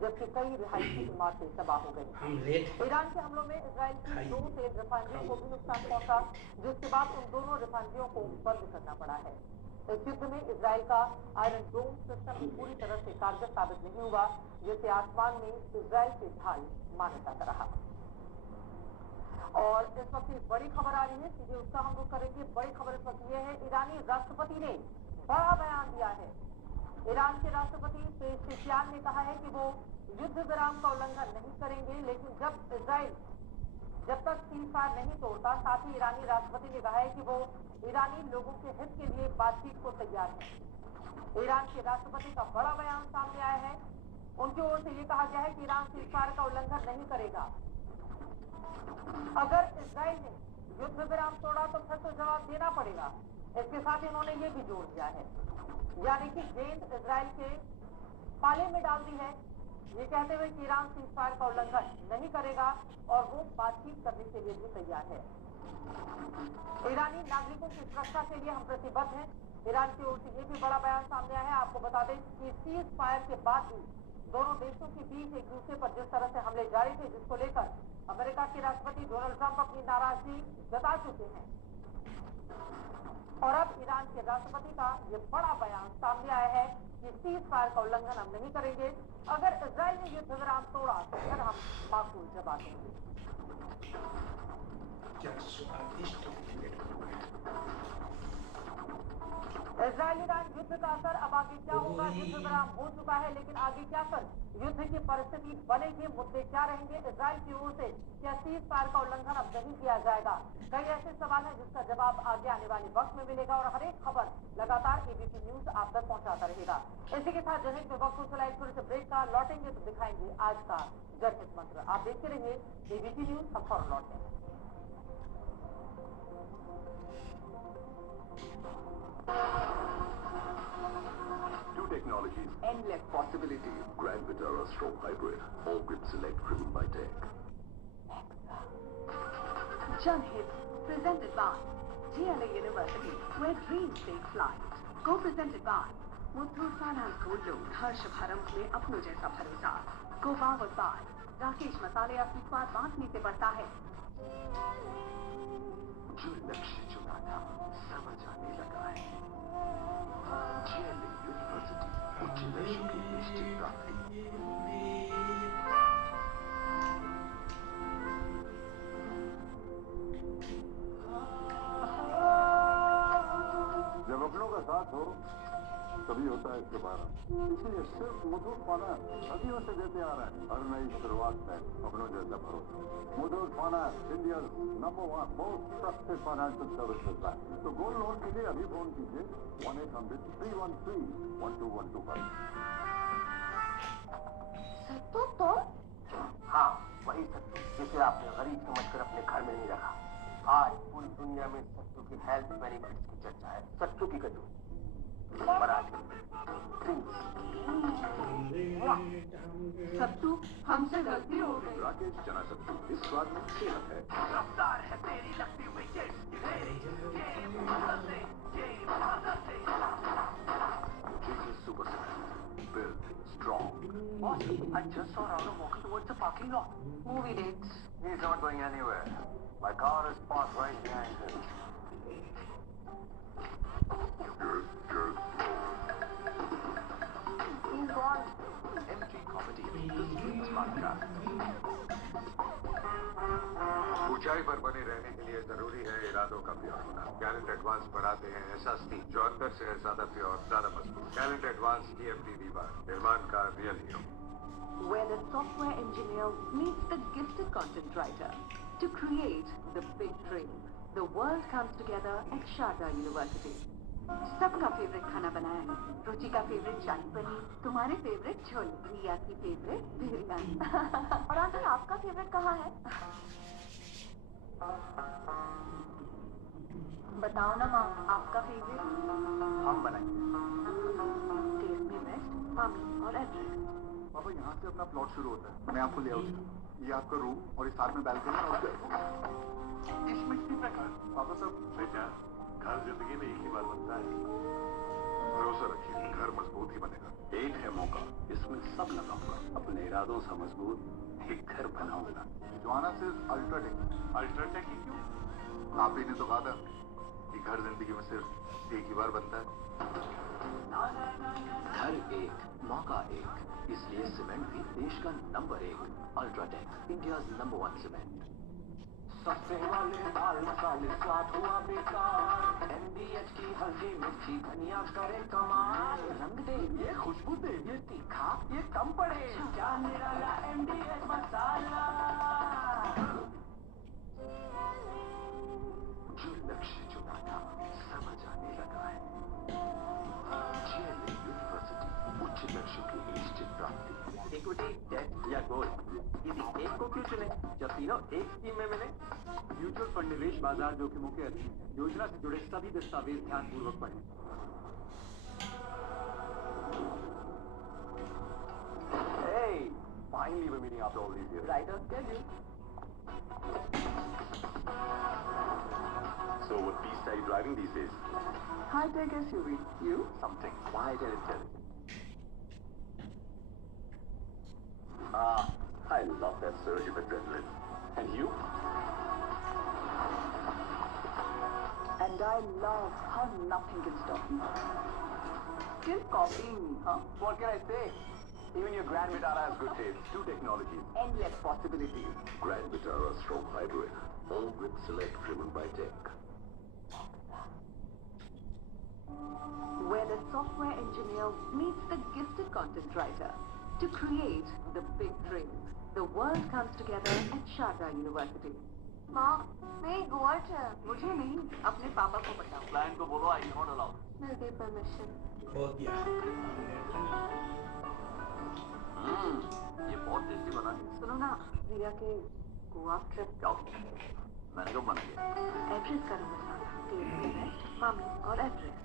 जबकि कई रिहायशी इमारतें तबाह हो गई। ईरान के हमलों में इजराइल की 2 तेल रिफाइनरियों को भी नुकसान पहुंचा, जिसके बाद उन दोनों रिफाइनरियों को बंद करना पड़ा है। इस युद्ध में इजराइल का आयरन डोम सिस्टम पूरी तरह से कारगर साबित नहीं हुआ, जिससे आसमान में इजराइल के ढाल माना जाता रहा। और इस वक्त एक बड़ी खबर आ रही है, सीधे उसका हम लोग करेंगे। बड़ी खबर इस वक्त यह है, ईरानी राष्ट्रपति ने बड़ा बयान दिया है। ईरान के राष्ट्रपति पेज़ेश्कियान ने कहा है कि वो युद्ध विराम का उल्लंघन नहीं करेंगे, लेकिन जब तक सीज़फायर नहीं तोड़ता। साथ ही ईरानी राष्ट्रपति ने कहा है कि वो ईरानी लोगों के हित के लिए बातचीत को तैयार है। ईरान के राष्ट्रपति का बड़ा बयान सामने आया है। उनकी ओर से ये कहा गया है कि ईरान सीज़फायर का उल्लंघन नहीं करेगा। अगर इजराइल ने युद्ध विराम तोड़ा तो फिर तो जवाब देना पड़ेगा। इसके साथ ही उन्होंने ये भी जोड़ दिया है, यानी कि गेंद इजराइल के पाले में डाल दी है, ये कहते हुए कि ईरान सीज़फायर का उल्लंघन नहीं करेगा और वो बातचीत करने के लिए भी तैयार है। ईरानी नागरिकों की सुरक्षा के लिए हम प्रतिबद्ध हैं। ईरान की ओर से ये भी बड़ा बयान सामने आया है। आपको बता दें कि सीज़फायर के बाद भी दोनों देशों के बीच एक दूसरे पर जिस तरह से हमले जारी थे, जिसको लेकर अमेरिका के राष्ट्रपति डोनाल्ड ट्रंप अपनी नाराजगी जता चुके हैं, और अब ईरान के राष्ट्रपति का ये बड़ा बयान सामने आया है कि सीज़फायर का उल्लंघन हम नहीं करेंगे। अगर इजराइल ने युद्ध विराम तोड़ा तो फिर हम माकूल जवाब देंगे। इजराइल ईरान युद्ध का असर अब आगे क्या होगा? युद्ध विराम हो चुका है, लेकिन आगे क्या कर युद्ध की परिस्थिति बनेगी, मुद्दे क्या रहेंगे? इजराइल की ओर से क्या सीज़फायर का उल्लंघन अब नहीं किया जाएगा? कई ऐसे सवाल हैं जिसका जवाब आगे आने वाले वक्त में मिलेगा, और हर एक खबर लगातार एबीपी न्यूज आप तक पहुंचाता रहेगा। इसी के साथ जनहित में वक्त को चला एक थोड़े से ब्रेक का, लौटेंगे तो दिखाएंगे आज का जनहित मंत्र। आप देखते रहिए एबीपी न्यूज, हम फौरन लौटते हैं। Two technologies, Endless possibilities. Grand Vitara Stroke Hybrid, all grip select driven by tech. Janhit, presented by GLA University, where dreams take flight. Co-presented by Muthoot Finance Gold Loan, हर शुभारंभ में अपनों जैसा भरोसा। Co-powered by Rakesh मसाले, अपनी स्वाद बांटने से बढ़ता है। जो लक्ष्य चुना था समझ आने लगा है। GLA यूनिवर्सिटी, उच्च लक्ष्य की निश्चित प्राप्ति। जब अपनों का साथ हो तभी होता है इसके बारे में। इसलिए सिर्फ मुथूट फाइनेंस सदियों से देते आ रहे हैं हर नई शुरुआत में अपनों जैसा भरोसा। Muthoot finance, India number 1 most trusted financial services bank. तो गोल्ड लोन के लिए अभी फोन कीजिए 1-800-313-1225। सत्तू तो? हाँ, वही सत्तू जिसे आपने गरीब समझकर अपने घर में नहीं रखा। आज पूरी दुनिया में सत्तू की हेल्थ बेनिफिट्स की चर्चा है। सत्तू की कद्दू सत्तू हमसे गलती हो गई। राकेश चना सत्तू, इस स्वाद में सेहत है। रफ्तार है तेरी लगती हुई Super built strong. What? I just saw Rana walking towards the parking lot. Movie dates. He's not going anywhere. My car is parked right behind him. He's gone. MG Comedy, the Streets podcast. ऊंचाई पर बने रहने के लिए जरूरी है इरादों का प्योर होना। कैलेंट एडवांस बनाते हैं ऐसा स्टील जो अंदर से है ज्यादा प्योर, ज्यादा मजबूत। कैलेंट एडवांस TFT दीवार, निर्माण का real hero. Where the software engineer meets the gifted content writer to create the big dream, the world comes together at Sharda University. सबका फेवरेट खाना बनाया है। रुचि का फेवरेट शाही पनीर, तुम्हारे फेवरेट छोले, रिया की फेवरेट बिरयानी। और आंटी आपका फेवरेट कहाँ है? बताओ ना माँ, आपका फेवरेट? हम बनाएंगे। टेस्ट में बेस्ट, मम्मी और एड्रेस। पापा यहाँ से अपना प्लॉट शुरू होता है, मैं आपको ले आऊंगा। ये आपका रूम और इस साथ में बैल्कनी और इस मिट्टी पे घर। पापा सब बेटा, घर जिंदगी में एक ही बार बनता है। भरोसा रखिए, घर मजबूत ही बनेगा। एक है मौका, इसमें सब लगाऊंगा। अपने इरादों से मजबूत एक घर बनाऊंगा। भिजवाना सिर्फ अल्ट्राटेक। अल्ट्राटेक ही क्यों? आप ही ने तो कहा था कि घर जिंदगी में सिर्फ एक ही बार बनता है। घर एक, मौका एक, इसलिए सीमेंट भी देश का number 1। UltraTech, India number 1 cement. सस्ते वाले दाल मसाले स्वाद हुआ बेकार, MDH की हल्दी मिर्ची धनिया करे कमाल, रंग दे ये खुशबू दे ये तीखा ये कम पड़े, क्या निराला MDH मसाला। जो लक्ष्य चुना था समझ आने लगा है। GLA यूनिवर्सिटी, उच्च लक्ष्य की निश्चित प्राप्ति। इक्विटी, डेट या गोल्ड, किसी एक को क्यों चुने जब तीनों एक स्कीम में मिले। म्यूचुअल फंड निवेश बाजार जोखिमों के अधीन है। योजना से जुड़े सभी दस्तावेज ध्यानपूर्वक पढ़ें। Hey, finally we're meeting after all these years. Right on schedule. So what beast are you driving these days? High-tech SUV. You? Something quiet and intelligent. I love that surge of adrenaline. And you? And I love how nothing can stop me. Still copying me, huh? What can I say? Even your Grand Vitara has good taste. Two technologies. Endless possibilities. Grand Vitara Strong Hybrid. All with select driven by tech. Where the software engineer meets the gifted content writer to create the big dream. The world comes together at Sharda University. माँ, मैं गोवा है। मुझे नहीं, अपने पापा को बताओ। Client को बोलो I not allow. मिल गई परमिशन। ये बहुत टेस्टी बना है। सुनो ना, रिया के गोवा ट्रिप जाओ। मैंने कब बना दिया? एड्रेस का नंबर मामी और एड्रेस